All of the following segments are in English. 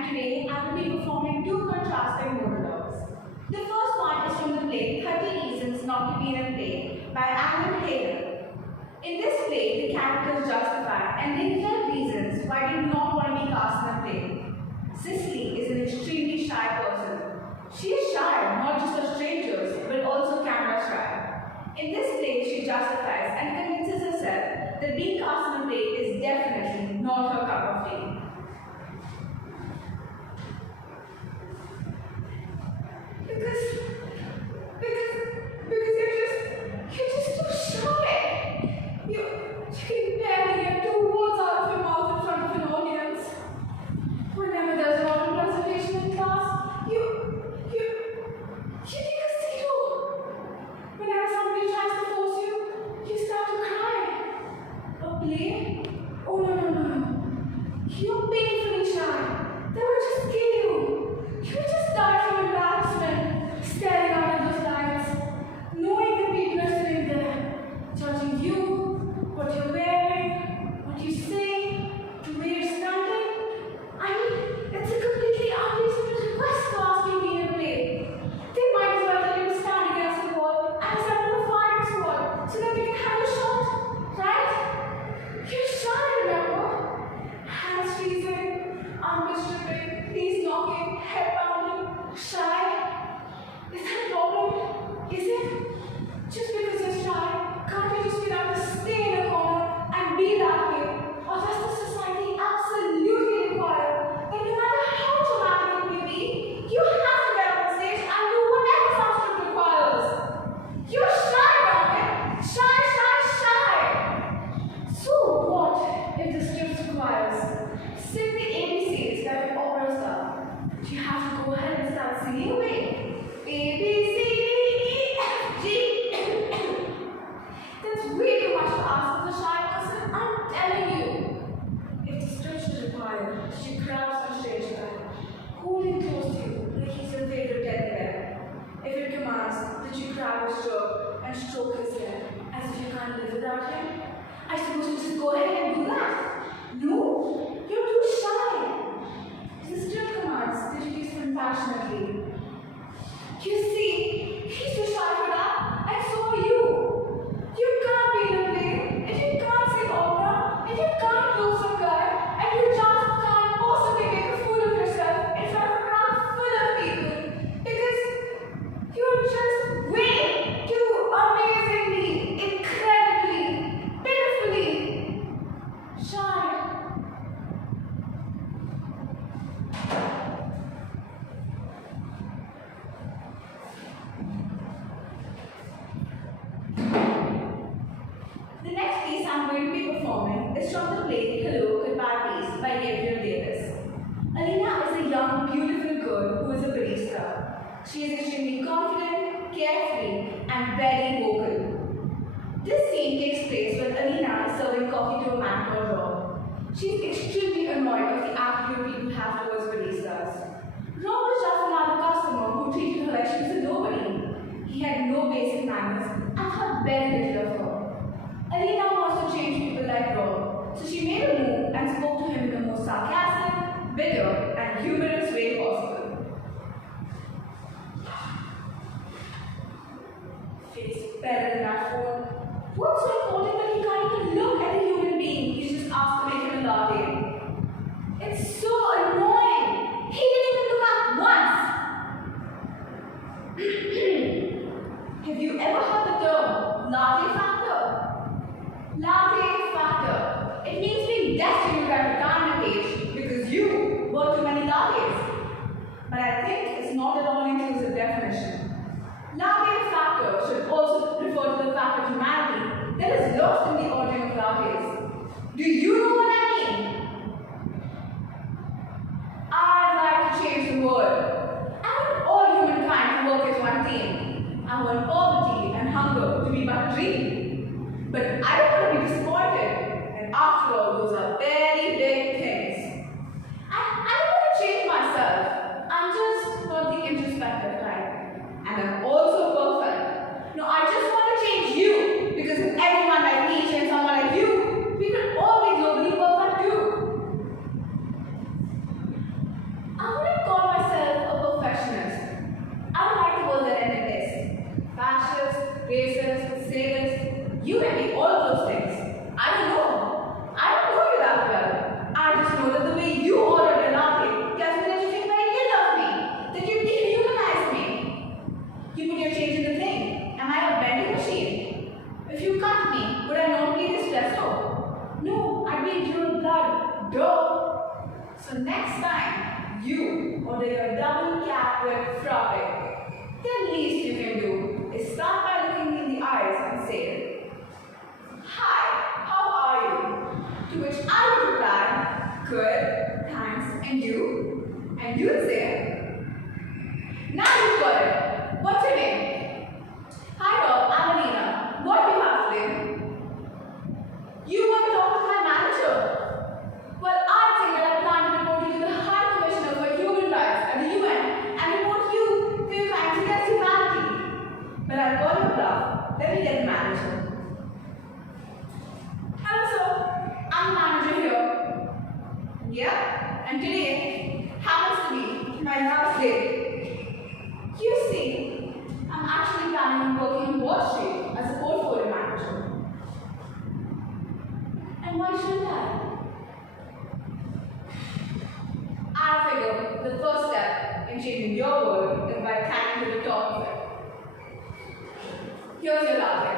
and today I will be performing two contrasting monologues. The first one is from the play 30 Reasons Not to Be in a Play by Adhhya. In this play, the characters justify and they tell reasons why they do not want to be cast in a play. Cicely is an extremely shy person. She is shy not just of strangers but also camera shy. In this play, she justifies and convinces herself that being cast in a play is definitely not her cup of tea. Because you're just too shy. You can barely get two words out of your mouth in front of an audience. Whenever there's an oral presentation in class, you take a zero. Whenever somebody tries to force you, you start to cry. A play? Oh no. You're painfully shy. They would just kill you. You would just die from embarrassment, staring out at those lights, knowing that people are sitting there, judging you, what you're wearing, what you say, the way you're standing. I mean, it's a completely unreasonable request to ask you to be in a play. They might as well let you stand against the wall and assemble a firing squad so that they can have a shot, right? You're shy, remember? Hands freezing, arms stripping, knees knocking, head pounding, shy. Is that a problem? Is it? Just because you're shy, can't you just be allowed to stay in a corner and be that way? Or does the society absolutely require that no matter how dramatic you may be, you have to get on stage and do whatever some script requires? You're shy, darling. Shy. So what if the script requires? Sing the ABCs like an opera star. You have to go ahead and start singing away. A, B, C, D, E, F, G. That's way too much to ask of a shy person, I'm telling you. If the script should require, she grabs on stage back, holding close to you like he's your favorite teddy bear. If it commands that you grab his shirt and stroke his hair as if you can't live without him, I suppose you just go ahead and do that. No, you're too shy. The script commands that you kiss him passionately. You see, he's too shy for that, and so are you. You can't be in a play, and you can't sing opera, and you can't close a guy, and you just can't possibly make a fool of yourself in front of a crowd full of people, because you're just way too amazingly, incredibly, pitifully shy. The next piece I'm going to be performing is from the play Hello, Goodbye Piece by Adhhya. Alina is a young, beautiful girl who is a barista. She is extremely confident, carefree, and very vocal. This scene takes place when Alina is serving coffee to a man called Rob. She is extremely annoyed of the attitude people have towards baristas. Rob was just another customer who treated her like she was a nobody. He had no basic manners and thought very little of her. Alina wants to change people like Rob, so she made a move and spoke to him in the most sarcastic, bitter, and humorous way possible. Face better than that phone. What's so important that he can't even look at a human being? He's just asked to make him a latte. It's so annoying. He didn't even look up once. Have you ever heard the term latte factor? Latte factor. It means being destined at retirement age because you bought too many lattes. But I think it's not at all inclusive definition. Latte factor should also refer to the fact of humanity that is lost in the ordering of lattes. Do you know what I mean? I'd like to change the world. I want all humankind to work as one team. I want poverty and hunger to be but a dream. But I don't want to be disappointed. And after all, those are very big things. I don't want to change myself. I'm just not the introspective type. And I'm also perfect. No, I just want to change you. Because if everyone like me changed someone like you, we could all be globally So next time you order your double cap with frappe, the least you can do is start by looking me in the eyes and say, "Hi, how are you?" To which I would reply, "Good, thanks, and you?" And you would say, "Now you've got it. What's your name?" "Hi Rob, I'm Alina. What do you have today?" "You want to talk with my manager?" "Well, I'd say that I plan to report you to the High Commissioner for Human Rights at the UN and report you for your crimes against humanity." "But I'll call your bluff. Let me get the manager." "Hello sir, I'm the manager here." "Yeah, and today happens to be my last day." "You see, I'm actually planning on working on Wall Street as a portfolio manager." "And why shouldn't I?" "I figure the first step in changing your world is by climbing to the top of it. Here's your latte."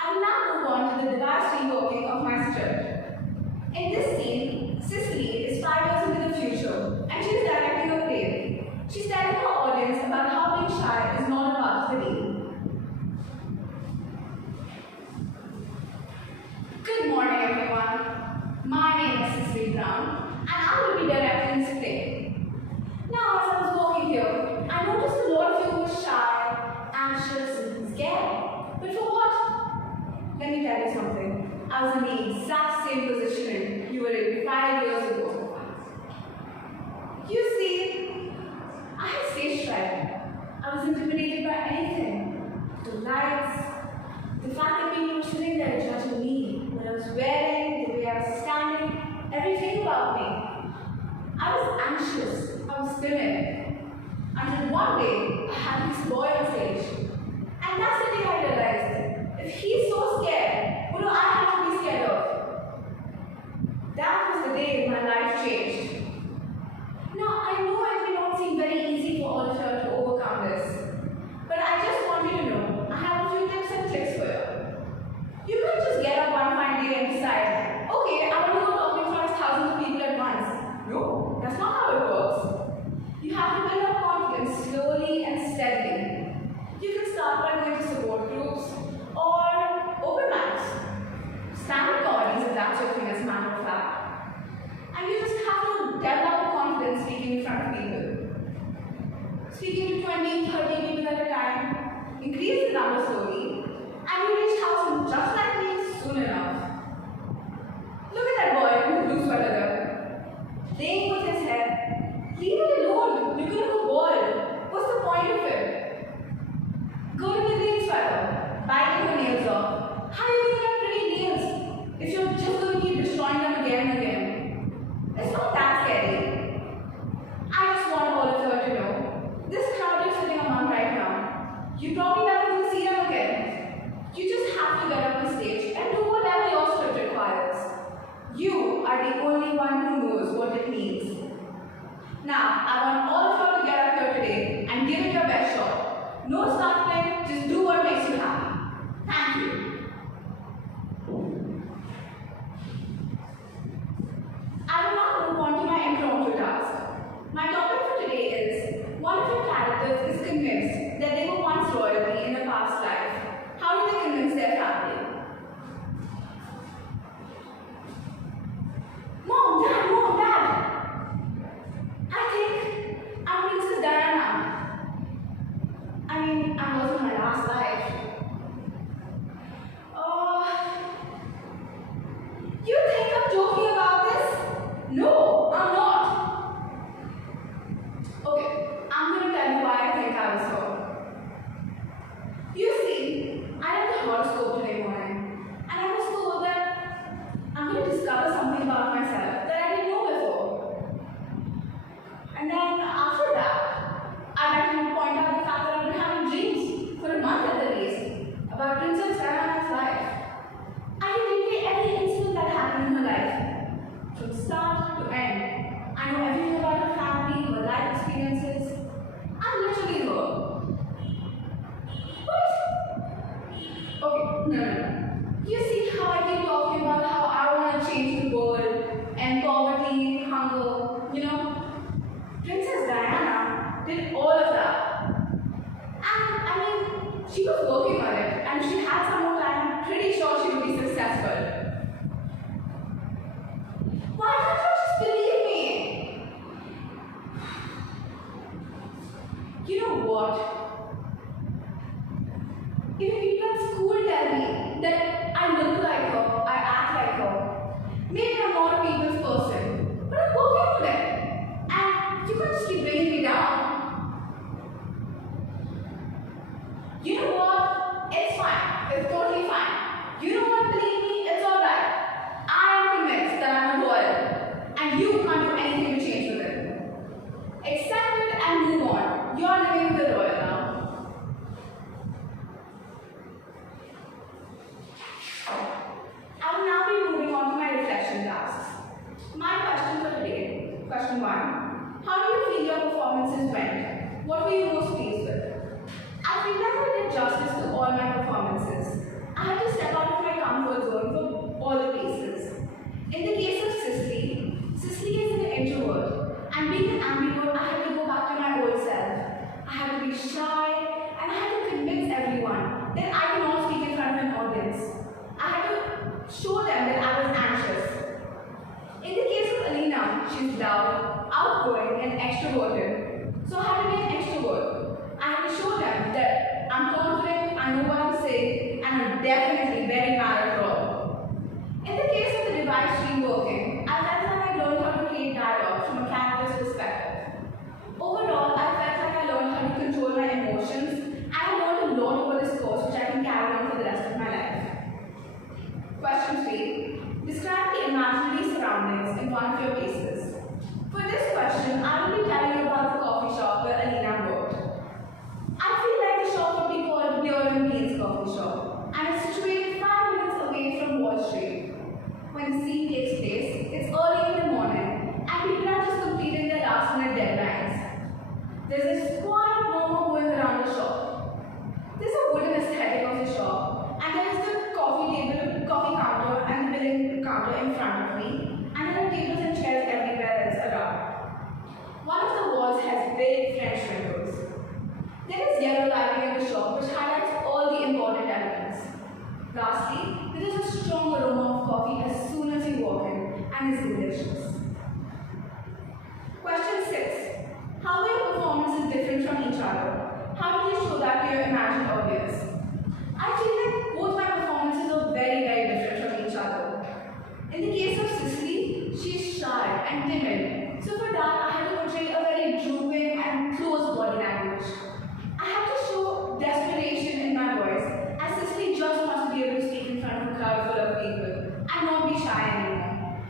I will now move on to the devised reworking of my script. In this scene, Cicely is 5 years into the future and she is directing a play. She's telling her audience about how being shy is not a part of the deal. Good morning, everyone. My name is Cicely Brown, and I will be directing this play. Now, as I was walking here, I noticed a lot of you were shy, anxious, and scared. But for what? Let me tell you something. I was in the exact same position you were in 5 years ago. You see, I had stage fright. I was intimidated by anything. The lights, the fact that people were sitting there judging me, what I was wearing, the way I was standing, everything about me. I was anxious, I was timid. Until one day, I had this boy on stage. And that's the day I realized, if he's so scared, what do I have to be scared of? That was the day my life changed. Now, I know it may not seem very easy for all of you to overcome this. But I just want you to know, I have a few tips and tricks for you. You can't just get up one fine day and decide, okay, I want to go talk in front of thousands of people at once. No, that's not how it works. You have to build up confidence slowly and steadily. You can start by going to support groups or open mics, stand-up comedies if that's your thing as a matter of fact. And you just have to develop the confidence speaking in front of people. Speaking to 20, 30 people at a time, increase the number slowly, and you reach thousands just like me soon enough. Look at that boy in the blue sweater there, playing with his hair. Leave it alone. You're going to the world. What's the point of it? Go to the green sweater, biting your nails off. How are you going to get pretty nails if you're just going to keep destroying them again and again? It's not that scary. I just want all of you to know, this crowd you're sitting among right now, you probably never going to see them again. You just have to get up on stage and do whatever your script requires. You are the only one who knows what it means. Now, I what? Even people at school tell me that I look like her, I act like her. Maybe I'm not a people's person, but I'm working on it. And you can't just keep bringing me down. You know what? It's fine. It's totally fine. You don't want to believe me? It's alright. I am convinced that I'm a royal, and you can't do anything to change with it. Accept it and move on. You're living with the royal now. I will now be moving on to my reflection tasks. My question for today, question 1. How do you feel your performances went? What were you most pleased with? I feel like I did justice to all my performances. I had to step out of my comfort zone for all the cases. In the case of Cicely is an introvert, and being an ambivert, I had to go back to my old self. I had to be shy, and I had to convince everyone that I can all speak in front of an audience. I had to show them that I was anxious. In the case of Alina, she's loud, outgoing, and extroverted. So I had to be an extrovert. I had to show them that I'm confident, I know what I'm saying, and I'm definitely very mad at all. In the case of the devised stream working, I felt like I learned how to create dialogue from a character's perspective. Overall, I felt like I learned how to control my emotions, and I learned a lot over this course which I can carry on for the rest of my life. Question 3. Describe the imaginary surroundings in one of your places. For this question, I will be telling you about the coffee shop where Alina worked. I feel like the shop would be called Beer and Beans Coffee Shop, and it's situated 5 minutes away from Wall Street. When the scene takes place, it's early in the morning, and people are just completing their last-minute deadlines. There's this quiet murmur going around the shop. There's a wooden aesthetic of the shop, and there is the coffee counter, and the billing counter in front of me, and there are tables and chairs everywhere else around. One of the walls has big French windows. There is yellow lighting in the shop which highlights all the important elements. Lastly, there is a strong aroma of coffee as soon as you walk in, and it's delicious. Question 6. How were your performances different from each other? How did you show that to your imagined audience? I feel like both my performances are very, very different from each other. In the case of Cicely, she's shy and timid, so for that I had to portray a very drooping and close body language. I had to show desperation in my voice, as Cicely just wants to be able to speak in front of a crowd full of people and not be shy anymore.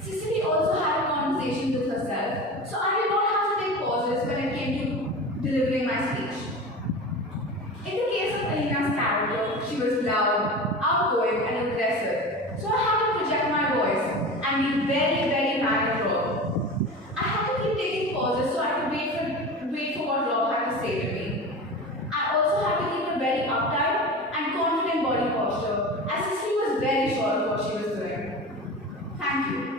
Cicely also had a conversation with herself, so I did not have to take pauses when it came to delivering my speech. In the case of Alina's character, she was loud, outgoing, and aggressive, so I had to project my voice and be very, very mad at her. I had to keep taking pauses so I could wait for what Rob had to say to me. I also had to keep a very uptight and confident body posture, as Cicely was very sure of what she was doing. Thank you.